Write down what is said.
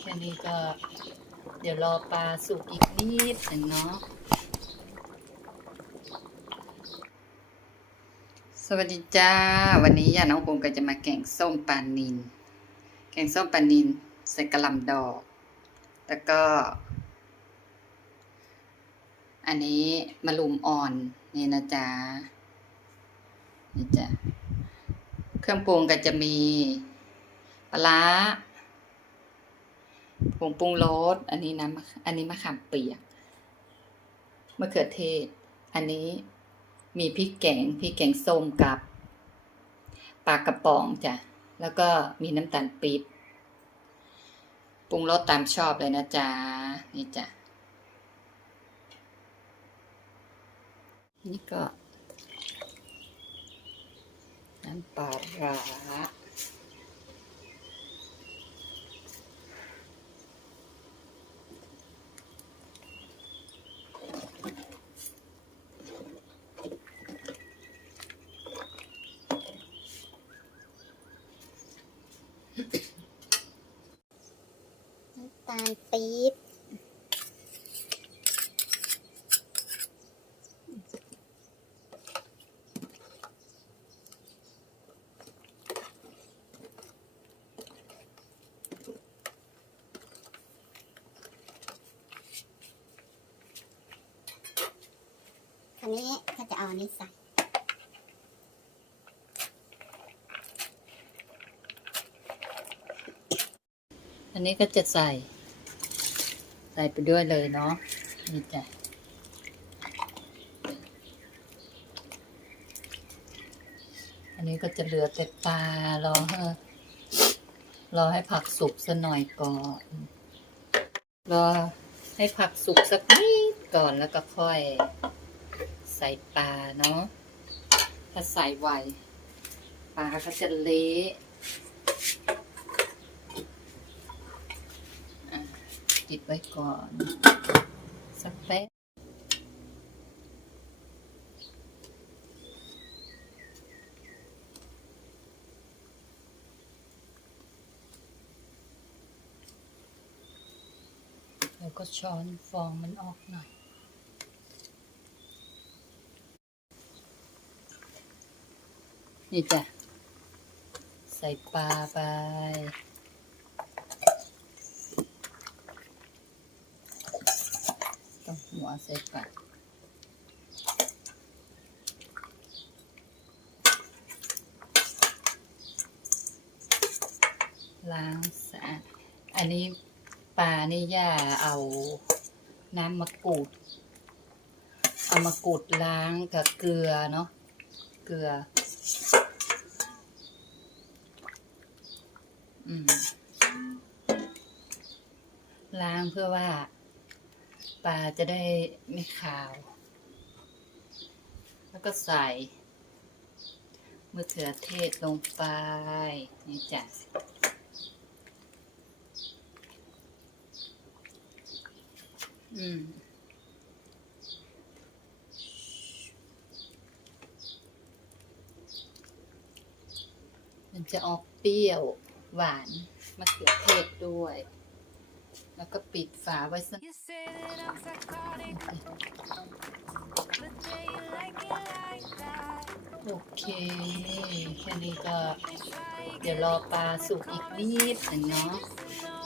แค่นี้ก็เดี๋ยวรอปลาสุกอีกนิดหนึ่งเนาะ สวัสดีจ้า วันนี้ย่าน้องคงก็จะมาแกงส้มปลานิน แกงส้มปลานินใส่กระหลำดอก แล้วก็ อันนี้มะลุมอ่อนนี่นะจ๊ะ นี่จ้ะ เครื่องปรุงก็จะมีปลาร้า ผงปรุงรสอันนี้น้ำอันนี้มะขามเปียกมะเขือเทศ อันนี้มีพริกแกงพริกแกงส้มกับปลากระป๋องจ้ะแล้วก็มีน้ำตาลปี๊บปรุงรสตามชอบเลยนะจ๊ะนี่จ้ะนี่ก็น้ำปลาร้าาลปี๊บคราวนี้ถ้าจะเอาอันนี้ใส่อันนี้ก็จะใส่ ส่ไปด้วยเลยเนาะนี่จ้ะอันนี้ก็จะเหลือแต่ปลารอให้รอให้ผักสุกสักหน่อยก่อน รอให้ผักสุกสักนิดก่อนแล้วก็ค่อยใส่ปลาเนาะถ้าใส่ไวปลาก็จะเละอะ ติดไว้ก่อน สักแป๊บแล้วก็ช้อนฟองมันออกหน่อยนี่จ้ะ ใส่ปลาไป ต้องหัว ใส่ก่อนล้างสะอาด อันนี้ปลานี่ย่าเอาน้ำมะกรูด เอามากรูดล้างกับเกลือเนาะ เกลือ อืมล้างเพื่อว่า ปลาจะได้ไม่ขาว แล้วก็ใส่มะเขือเทศลงไป นี่จ้ะอืมมันจะออกเปรี้ยวหวานมะเขือเทศด้วย แล้วก็ปิดฝาไว้สัก You say that I'm psychotic, but do you like it like that? โอเค แค่นี้ก็ เดี๋ยวรอปลาสุกอีกนิดหนึ่งเนาะ No,